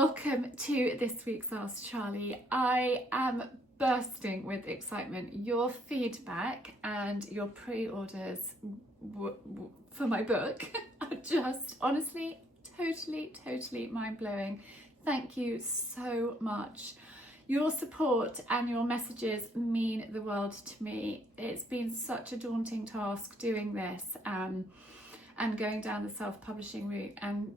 Welcome to this week's Ask Charlie. I am bursting with excitement. Your feedback and your pre-orders for my book are just honestly totally mind-blowing. Thank you so much. Your support and your messages mean the world to me. It's been such a daunting task doing this and going down the self-publishing route, and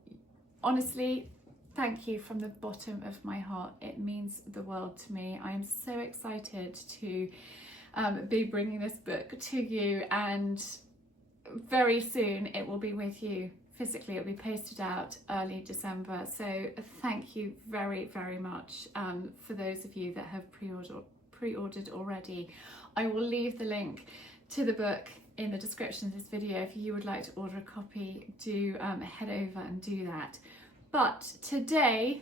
honestly, thank you from the bottom of my heart. It means the world to me. I am so excited to be bringing this book to you, and very soon it will be with you physically. It'll be posted out early December. So thank you very much for those of you that have pre-ordered already. I will leave the link to the book in the description of this video. If you would like to order a copy, do head over and do that. But today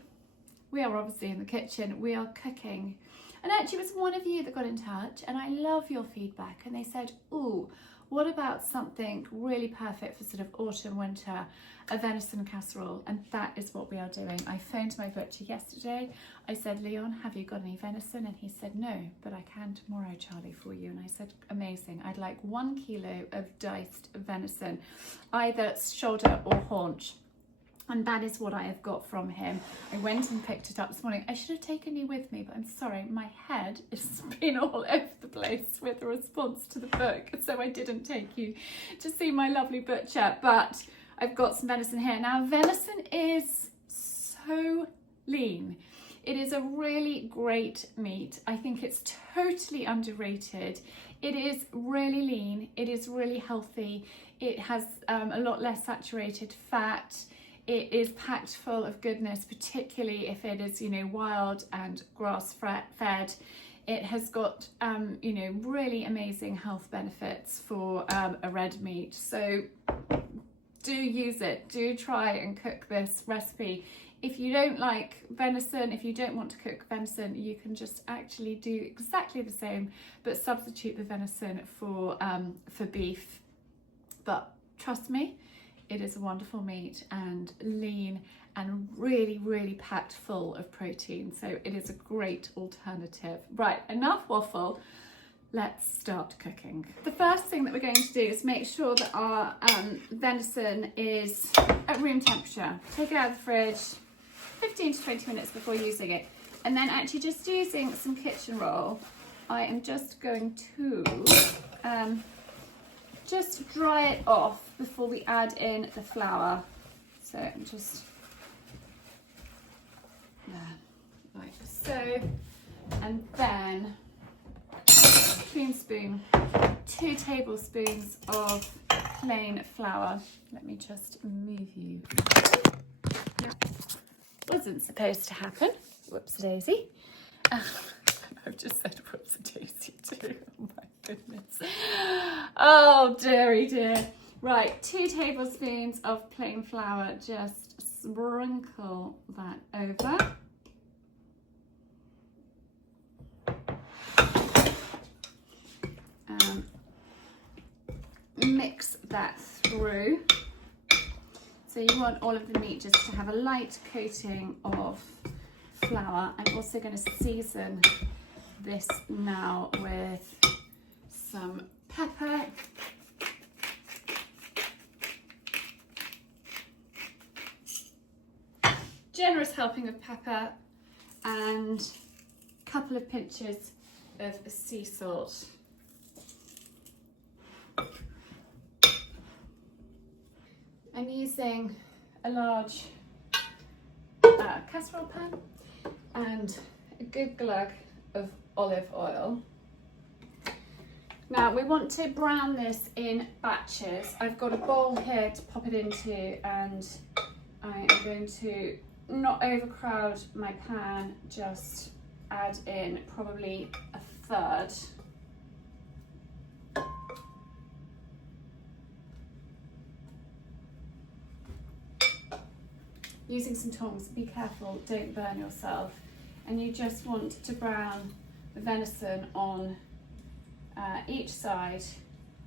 we are obviously in the kitchen, we are cooking. And actually it was one of you that got in touch, and I love your feedback, and they said, ooh, what about something really perfect for sort of autumn, winter, a venison casserole? And that is what we are doing. I phoned my butcher yesterday. I said, Leon, have you got any venison? And he said, no, but I can tomorrow, Charlie, for you. And I said, amazing. I'd like 1 kilo of diced venison, either shoulder or haunch. And that is what I have got from him. I went and picked it up this morning. I should have taken you with me, but I'm sorry, my head has been all over the place with the response to the book, so I didn't take you to see my lovely butcher, but I've got some venison here. Now, venison is so lean. It is a really great meat. I think it's totally underrated. It is really lean. It is really healthy. It has a lot less saturated fat. It is packed full of goodness, particularly if it is, wild and grass-fed. It has got, really amazing health benefits for a red meat. So do use it. Do try and cook this recipe. If you don't like venison, if you don't want to cook venison, you can just actually do exactly the same, but substitute the venison for beef. But trust me, it is a wonderful meat and lean and really packed full of protein. So it is a great alternative. Right, enough waffle. Let's start cooking. The first thing that we're going to do is make sure that our venison is at room temperature. Take it out of the fridge 15 to 20 minutes before using it. And then actually just using some kitchen roll, I am just going to just dry it off before we add in the flour. So I'm just there, like so, and then clean spoon, 2 tablespoons of plain flour. Let me just move you. Yep. Wasn't supposed to happen. Whoops-a-daisy. I've just said whoops-a-daisy too. Oh my goodness. Oh dearie dear. Right, 2 tablespoons of plain flour. Just sprinkle that over. Mix that through. So you want all of the meat just to have a light coating of flour. I'm also going to season this now with some pepper, generous helping of pepper, and a couple of pinches of sea salt. I'm using a large casserole pan and a good glug of olive oil. Now we want to brown this in batches. I've got a bowl here to pop it into, and I am going to not overcrowd my pan, just add in probably a third. Using some tongs, be careful, don't burn yourself. And you just want to brown the venison on each side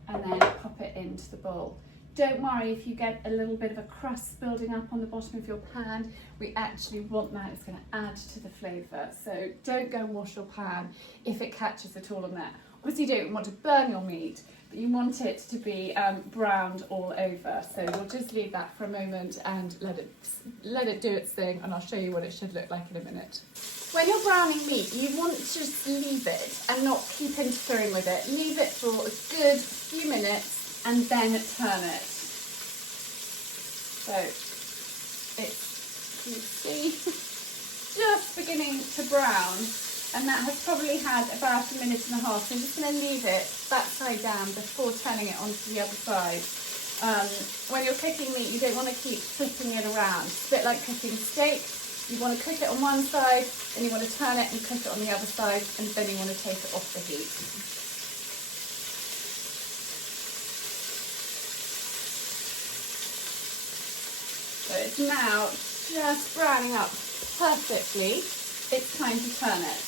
and then pop it into the bowl. Don't worry if you get a little bit of a crust building up on the bottom of your pan. We actually want that, it's going to add to the flavour. So don't go and wash your pan if it catches at all on there. Obviously you don't want to burn your meat, but you want it to be browned all over. So we'll just leave that for a moment and let it do its thing, and I'll show you what it should look like in a minute. When you're browning meat, you want to just leave it and not keep interfering with it. Leave it for a good few minutes and then turn it. So it's, you see, just beginning to brown, and that has probably had about a minute and a half. So I'm just going to leave it that side down before turning it onto the other side. When you're cooking meat, you don't want to keep flipping it around. It's a bit like cooking steak. You want to cook it on one side, then you want to turn it and cook it on the other side, and then you want to take it off the heat. So it's now just browning up perfectly. It's time to turn it.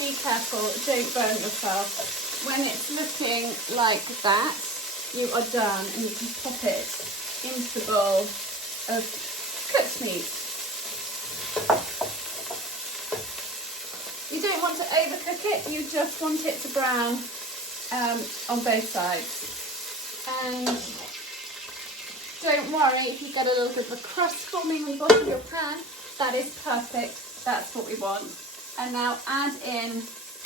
Be careful, don't burn yourself. When it's looking like that, you are done, and you can pop it into the bowl of cooked meat. You don't want to overcook it, you just want it to brown on both sides. And don't worry if you get a little bit of a crust forming on the bottom of your pan. That is perfect, that's what we want. And now add in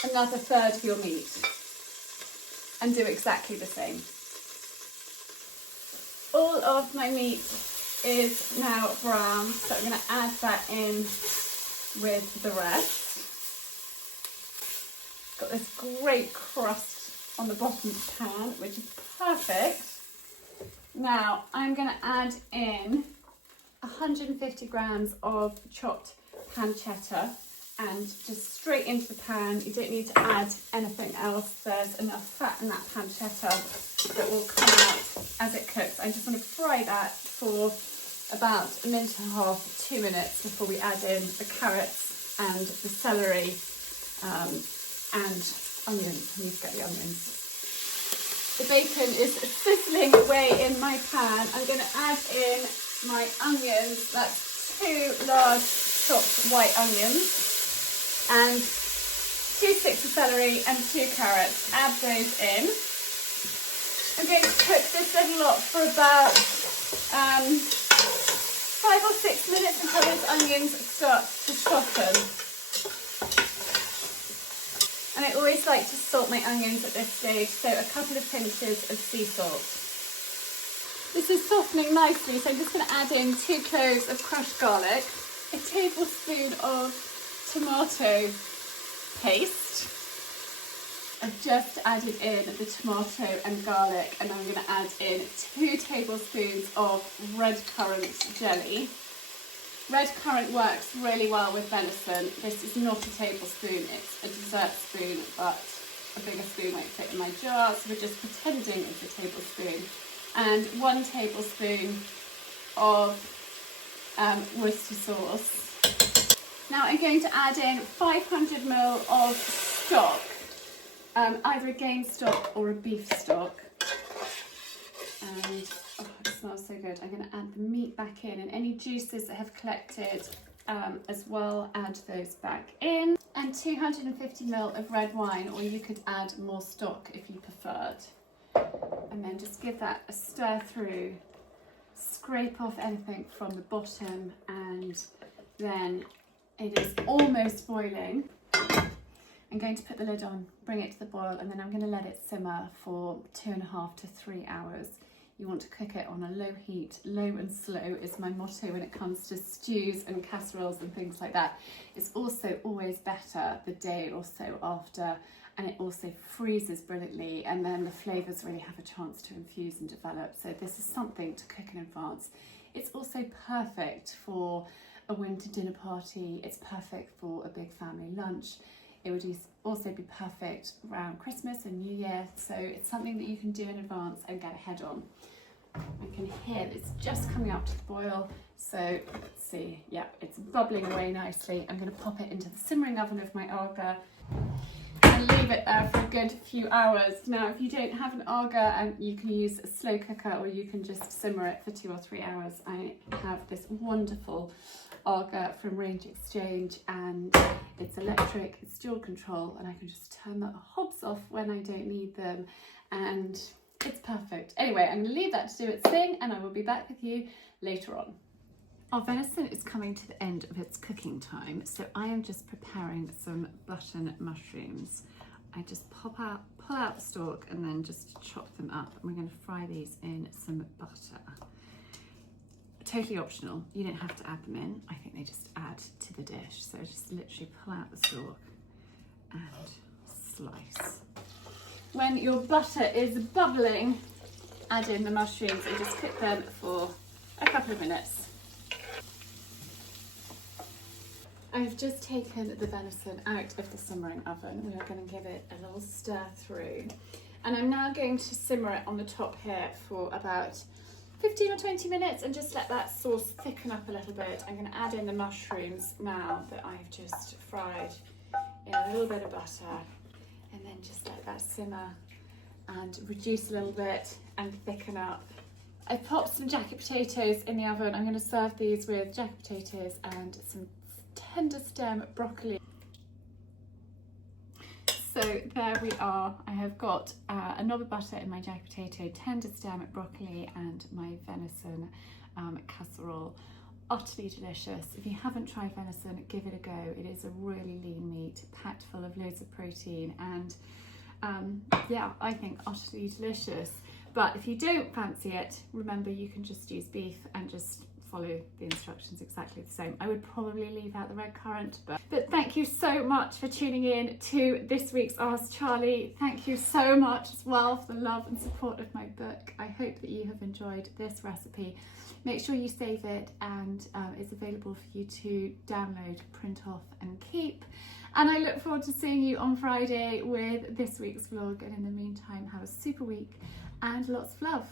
another third of your meat and do exactly the same. All of my meat is now brown, so I'm going to add that in with the rest. Got this great crust on the bottom of the pan, which is perfect. Now I'm going to add in 150 grams of chopped pancetta, and just straight into the pan. You don't need to add anything else. There's enough fat in that pancetta that will come out as it cooks. I just want to fry that for about a minute and a half, 2 minutes before we add in the carrots and the celery and onions. I need to get the onions. The bacon is sizzling away in my pan. I'm going to add in my onions. That's 2 large chopped white onions and 2 sticks of celery and 2 carrots. Add those in. I'm going to cook this little lot for about 5 or 6 minutes until those onions start to soften. And I always like to salt my onions at this stage, so a couple of pinches of sea salt. This is softening nicely, so I'm just going to add in 2 cloves of crushed garlic, a tablespoon of tomato paste. I've just added in the tomato and garlic, and I'm going to add in 2 tablespoons of redcurrant jelly. Redcurrant works really well with venison. This is not a tablespoon, it's a dessert spoon, but a bigger spoon won't fit in my jar, so we're just pretending it's a tablespoon. And 1 tablespoon of Worcester sauce. Now I'm going to add in 500 ml of stock, either a game stock or a beef stock. And oh, it smells so good. I'm going to add the meat back in, and any juices that have collected as well, add those back in. And 250 ml of red wine, or you could add more stock if you preferred. And then just give that a stir through, scrape off anything from the bottom, and then it is almost boiling. I'm going to put the lid on, bring it to the boil, and then I'm going to let it simmer for 2.5 to 3 hours. You want to cook it on a low heat. Low and slow is my motto when it comes to stews and casseroles and things like that. It's also always better the day or so after, and it also freezes brilliantly, and then the flavours really have a chance to infuse and develop. So this is something to cook in advance. It's also perfect for a winter dinner party. It's perfect for a big family lunch. It would also be perfect around Christmas and New Year, so it's something that you can do in advance and get ahead on. I can hear it's just coming up to the boil, so let's see, yeah, it's bubbling away nicely. I'm going to pop it into the simmering oven of my Olga. and leave it there for a good few hours. Now, if you don't have an Aga, and you can use a slow cooker or you can just simmer it for 2 or 3 hours. I have this wonderful Aga from Range Exchange, and it's electric, it's dual control, and I can just turn the hobs off when I don't need them, and it's perfect. Anyway, I'm going to leave that to do its thing, and I will be back with you later on. Our venison is coming to the end of its cooking time, so I am just preparing some button mushrooms. I just pull out the stalk and then just chop them up, and we're going to fry these in some butter. Totally optional, you don't have to add them in. I think they just add to the dish. So just literally pull out the stalk and slice. When your butter is bubbling, add in the mushrooms and just cook them for a couple of minutes. I've just taken the venison out of the simmering oven. We are going to give it a little stir through. And I'm now going to simmer it on the top here for about 15 or 20 minutes and just let that sauce thicken up a little bit. I'm going to add in the mushrooms now that I've just fried in a little bit of butter, and then just let that simmer and reduce a little bit and thicken up. I popped some jacket potatoes in the oven. I'm going to serve these with jacket potatoes and some tender stem broccoli. So there we are. I have got a knob of butter in my jacket potato, tender stem broccoli, and my venison casserole. Utterly delicious. If you haven't tried venison, give it a go. It is a really lean meat, packed full of loads of protein, and yeah, I think utterly delicious. But if you don't fancy it, remember you can just use beef and just follow the instructions exactly the same. I would probably leave out the red currant, but thank you so much for tuning in to this week's Ask Charlie. Thank you so much as well for the love and support of my book. I hope that you have enjoyed this recipe. Make sure you save it, and it's available for you to download, print off and keep. And I look forward to seeing you on Friday with this week's vlog, and in the meantime, have a super week and lots of love.